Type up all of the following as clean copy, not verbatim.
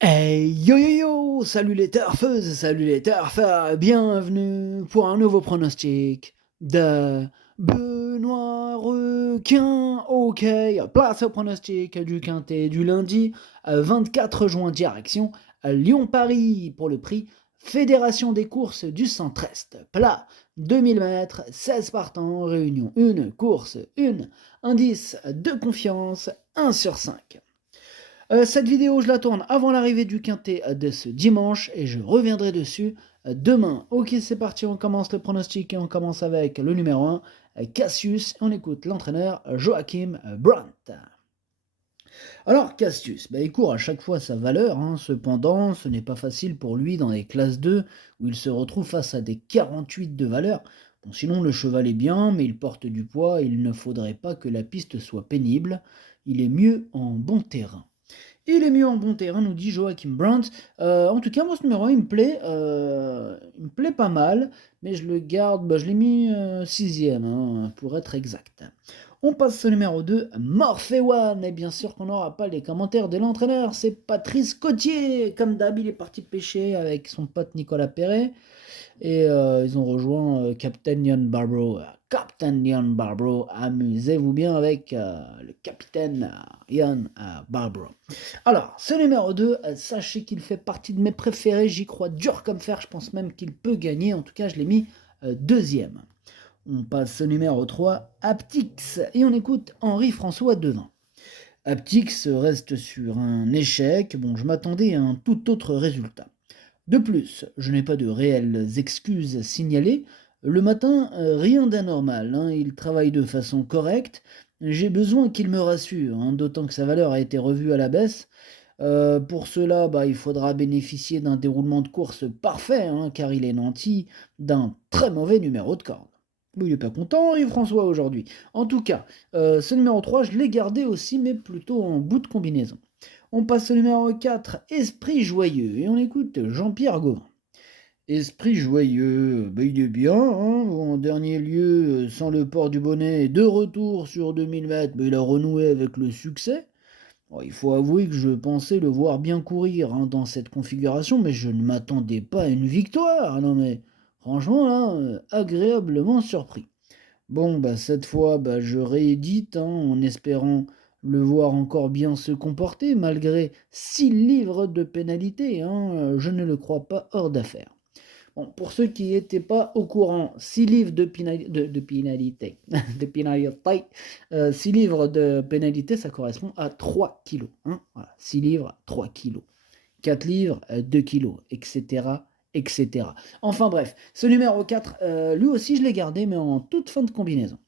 Hey yo yo yo! Salut les turfeuses, salut les turfeurs, bienvenue pour un nouveau pronostic de Benoît Requin. Ok, place au pronostic du quintet du lundi 24 juin, direction Lyon-Paris pour le prix Fédération des courses du Centre-Est. Plat 2000 mètres, 16 partants, réunion 1, course 1, indice de confiance 1 sur 5. Cette vidéo, je la tourne avant l'arrivée du quintet de ce dimanche et je reviendrai dessus demain. Ok, c'est parti, on commence le pronostic et on commence avec le numéro 1, Cassius. On écoute l'entraîneur Joachim Brandt. Alors, Cassius, il court à chaque fois sa valeur, cependant, ce n'est pas facile pour lui dans les classes 2 où il se retrouve face à des 48 de valeur. Bon, sinon, le cheval est bien, mais il porte du poids et il ne faudrait pas que la piste soit pénible. Il est mieux en bon terrain. Il est mieux en bon terrain, nous dit Joachim Brandt. En tout cas, moi, ce numéro 1, il me plaît pas mal, mais je le garde, je l'ai mis 6ème, pour être exact. On passe au numéro 2, Morphe One, et bien sûr qu'on n'aura pas les commentaires de l'entraîneur, c'est Patrice Cotier. Comme d'hab, il est parti pêcher avec son pote Nicolas Perret. Et ils ont rejoint Captain Ian Barbro. Captain Ian Barbro, amusez-vous bien avec le capitaine Ian Barbro. Alors, ce numéro 2, sachez qu'il fait partie de mes préférés, j'y crois dur comme fer, je pense même qu'il peut gagner, en tout cas je l'ai mis 2ème. On passe au numéro 3, Aptix, et on écoute Henri-François Devin. Aptix reste sur un échec, bon je m'attendais à un tout autre résultat. De plus, je n'ai pas de réelles excuses signalées. Le matin, rien d'anormal, il travaille de façon correcte. J'ai besoin qu'il me rassure, d'autant que sa valeur a été revue à la baisse. Pour cela, il faudra bénéficier d'un déroulement de course parfait, car il est nanti d'un très mauvais numéro de corde. Il n'est pas content, Yves-François, aujourd'hui. En tout cas, ce numéro 3, je l'ai gardé aussi, mais plutôt en bout de combinaison. On passe au numéro 4, Esprit Joyeux, et on écoute Jean-Pierre Gauvin. Esprit Joyeux, il est bien, en dernier lieu, sans le port du bonnet, de retour sur 2000 mètres, il a renoué avec le succès. Bon, il faut avouer que je pensais le voir bien courir dans cette configuration, mais je ne m'attendais pas à une victoire. Non mais, franchement, là, agréablement surpris. Bon, cette fois, je réédite, en espérant le voir encore bien se comporter, malgré 6 livres de pénalité, je ne le crois pas hors d'affaire. Bon, pour ceux qui n'étaient pas au courant, 6 livres de pénalité, de pénalité, 6 livres de pénalité, ça correspond à 3 kilos. Voilà, 6 livres, 3 kilos. 4 livres, 2 kilos, etc., etc. Enfin bref, ce numéro 4, lui aussi je l'ai gardé, mais en toute fin de combinaison.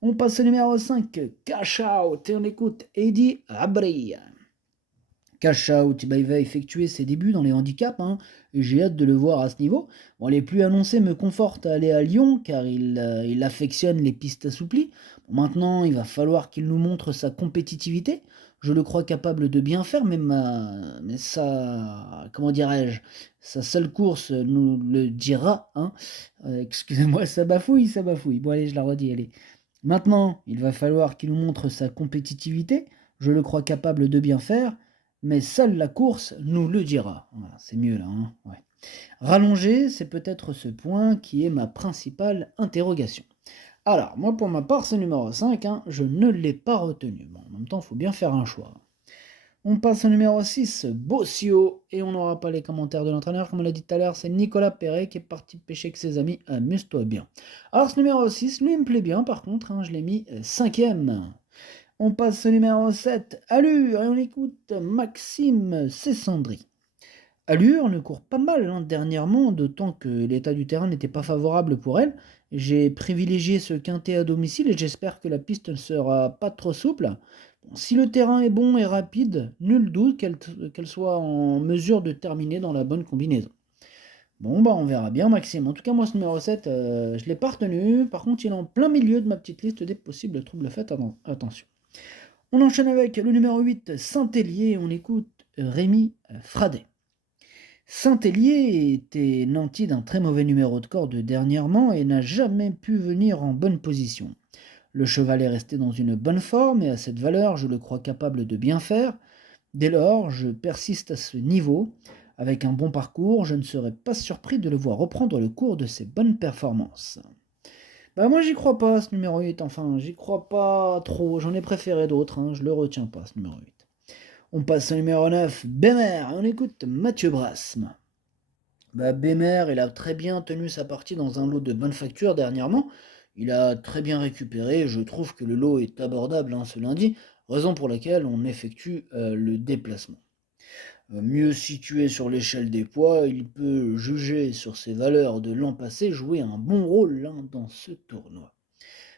On passe au numéro 5, Cash Out, et on écoute Eddie Abri. Cash Out, il va effectuer ses débuts dans les handicaps, et j'ai hâte de le voir à ce niveau. Bon, les plus annoncés me confortent à aller à Lyon, car il affectionne les pistes assouplies. Bon, maintenant, il va falloir qu'il nous montre sa compétitivité. Je le crois capable de bien faire, mais comment dirais-je, sa seule course nous le dira. Excusez-moi, ça bafouille, ça bafouille. Bon allez, je la redis, allez. Maintenant, il va falloir qu'il nous montre sa compétitivité. Je le crois capable de bien faire, mais seule la course nous le dira. Voilà, c'est mieux là, ouais. Rallonger, c'est peut-être ce point qui est ma principale interrogation. Alors, moi pour ma part, ce numéro 5, je ne l'ai pas retenu. Bon, en même temps, il faut bien faire un choix. On passe au numéro 6, Bossio, et on n'aura pas les commentaires de l'entraîneur, comme on l'a dit tout à l'heure, c'est Nicolas Perret qui est parti pêcher avec ses amis, amuse-toi bien. Alors ce numéro 6, lui il me plaît bien par contre, je l'ai mis 5ème. On passe au numéro 7, Allure, et on écoute Maxime Cessandri. Allure ne court pas mal dernièrement, d'autant que l'état du terrain n'était pas favorable pour elle. J'ai privilégié ce quintet à domicile et j'espère que la piste ne sera pas trop souple. Bon, si le terrain est bon et rapide, nul doute qu'elle soit en mesure de terminer dans la bonne combinaison. Bon, on verra bien, Maxime. En tout cas, moi, ce numéro 7, je ne l'ai pas retenu. Par contre, il est en plein milieu de ma petite liste des possibles troubles faits. Attention. On enchaîne avec le numéro 8, Saint-Hélier. On écoute Rémi Fradet. Saint-Hélier était nanti d'un très mauvais numéro de corde dernièrement et n'a jamais pu venir en bonne position. Le cheval est resté dans une bonne forme et à cette valeur, je le crois capable de bien faire, Dès lors, je persiste à ce niveau. Avec un bon parcours, je ne serais pas surpris de le voir reprendre le cours de ses bonnes performances. Bah moi j'y crois pas ce numéro 8, enfin j'y crois pas trop, j'en ai préféré d'autres, hein, je le retiens pas ce numéro 8. On passe au numéro 9, Bémer, et on écoute Mathieu Brasme. Bah Bémer, il a très bien tenu sa partie dans un lot de bonne facture dernièrement. Il a très bien récupéré, je trouve que le lot est abordable hein, ce lundi, raison pour laquelle on effectue le déplacement. Mieux situé sur l'échelle des poids, il peut juger sur ses valeurs de l'an passé jouer un bon rôle hein, dans ce tournoi.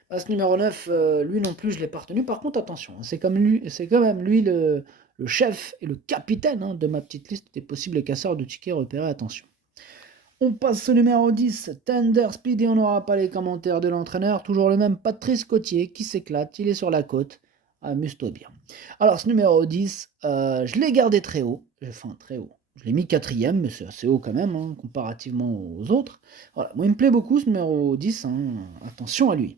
À ce numéro 9, lui non plus, je l'ai pas retenu. Par contre, attention, hein, c'est quand même lui le chef et le capitaine hein, de ma petite liste des possibles casseurs de tickets repérés. Attention. On passe au numéro 10, Tender Speed, et on n'aura pas les commentaires de l'entraîneur. Toujours le même Patrice Cotier qui s'éclate, il est sur la côte. Amuse-toi bien. Alors, ce numéro 10, je l'ai gardé très haut. Enfin, très haut. Je l'ai mis quatrième, mais c'est assez haut quand même, hein, comparativement aux autres. Voilà, moi il me plaît beaucoup ce numéro 10, hein, attention à lui.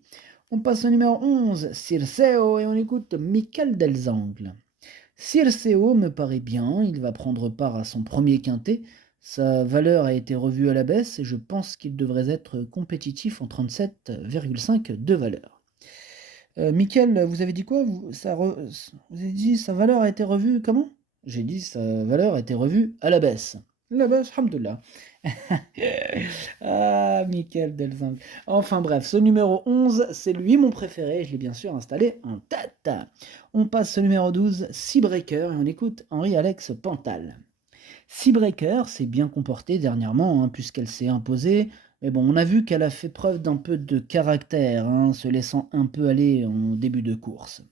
On passe au numéro 11, Circeo, et on écoute Michael Delzangle. Circeo me paraît bien, il va prendre part à son premier quintet. Sa valeur a été revue à la baisse et je pense qu'il devrait être compétitif en 37,5 de valeur. Mickaël, vous avez dit quoi vous avez dit sa valeur a été revue comment? J'ai dit sa valeur a été revue à la baisse. La baisse, alhamdoulilah. Ah, Mickaël Delzang. Enfin bref, ce numéro 11, c'est lui mon préféré, je l'ai bien sûr installé en tête. On passe au numéro 12, Seabreaker, et on écoute Henri-Alex Pantal. Seabreaker s'est bien comportée dernièrement, hein, puisqu'elle s'est imposée, mais bon, on a vu qu'elle a fait preuve d'un peu de caractère, hein, se laissant un peu aller en début de course.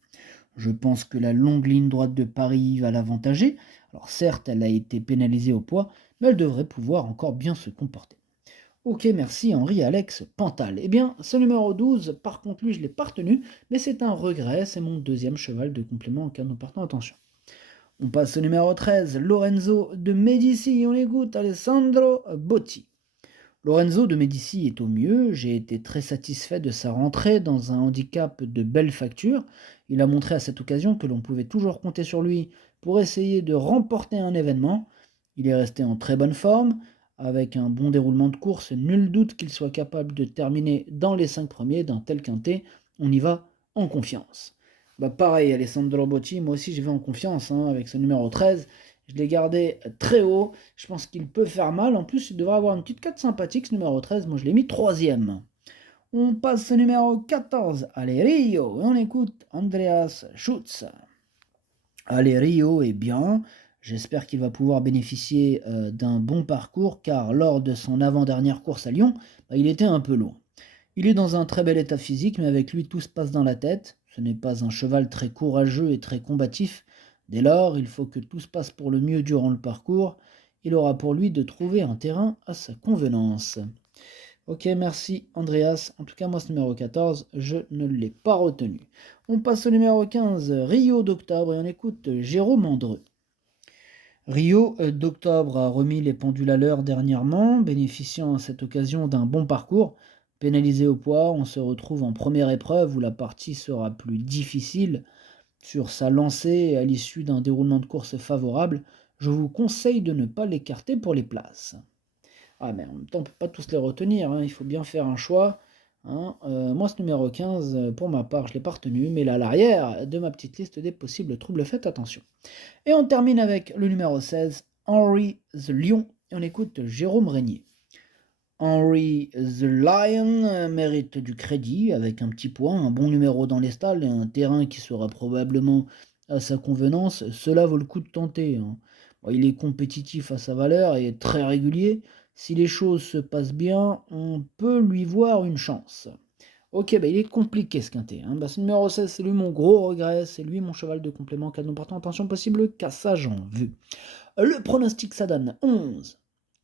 Je pense que la longue ligne droite de Paris va l'avantager. Alors certes, elle a été pénalisée au poids, mais elle devrait pouvoir encore bien se comporter. Ok, merci Henri-Alex Pantal. Eh bien, ce numéro 12, par contre, lui, je ne l'ai pas retenu, mais c'est un regret, c'est mon deuxième cheval de complément en cas nous partons, attention. On passe au numéro 13, Lorenzo de Medici, on écoute Alessandro Botti. Lorenzo de Medici est au mieux, j'ai été très satisfait de sa rentrée dans un handicap de belle facture. Il a montré à cette occasion que l'on pouvait toujours compter sur lui pour essayer de remporter un événement. Il est resté en très bonne forme, avec un bon déroulement de course, nul doute qu'il soit capable de terminer dans les 5 premiers d'un tel quintet. On y va en confiance. Bah pareil, Alessandro Botti, moi aussi je vais en confiance hein, avec ce numéro 13. Je l'ai gardé très haut. Je pense qu'il peut faire mal. En plus, il devrait avoir une petite cote sympathique, ce numéro 13. Moi, je l'ai mis troisième. On passe au numéro 14. Allez, Rio. Et on écoute Andreas Schutz. Allez, Rio est bien. J'espère qu'il va pouvoir bénéficier d'un bon parcours, car lors de son avant-dernière course à Lyon, il était un peu loin. Il est dans un très bel état physique, mais avec lui, tout se passe dans la tête. Ce n'est pas un cheval très courageux et très combatif. Dès lors, il faut que tout se passe pour le mieux durant le parcours. Il aura pour lui de trouver un terrain à sa convenance. Ok, merci Andreas. En tout cas, moi, ce numéro 14, je ne l'ai pas retenu. On passe au numéro 15, Rio d'octobre, et on écoute Jérôme Andreu. Rio d'octobre a remis les pendules à l'heure dernièrement, bénéficiant à cette occasion d'un bon parcours. Pénalisé au poids, on se retrouve en première épreuve où la partie sera plus difficile. Sur sa lancée à l'issue d'un déroulement de course favorable, je vous conseille de ne pas l'écarter pour les places. Ah mais en même temps, on ne peut pas tous les retenir, hein, il faut bien faire un choix. Hein. Moi, ce numéro 15, pour ma part, je ne l'ai pas retenu, mais là, à l'arrière de ma petite liste des possibles troubles, faites attention. Et on termine avec le numéro 16, Henry the Lion, et on écoute Jérôme Régnier. Henry the Lion mérite du crédit avec un petit point, un bon numéro dans les stalles et un terrain qui sera probablement à sa convenance. Cela vaut le coup de tenter. Hein. Bon, il est compétitif à sa valeur et très régulier. Si les choses se passent bien, on peut lui voir une chance. Ok, il est compliqué ce quintet. Hein. Ce numéro 16, c'est lui mon gros regret, c'est lui mon cheval de complément canon partant. Attention possible, cassage en vue. Le pronostic, ça donne 11,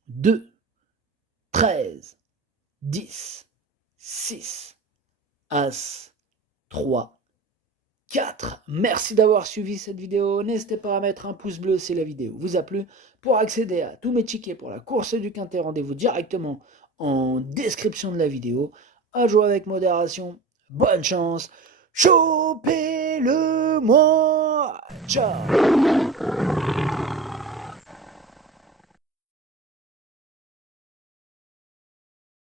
2, 13, 10, 6, As, 3, 4. Merci d'avoir suivi cette vidéo. N'hésitez pas à mettre un pouce bleu si la vidéo vous a plu. Pour accéder à tous mes tickets pour la course du quintet, rendez-vous directement en description de la vidéo. À jouer avec modération. Bonne chance. Chopez-le moi! Ciao.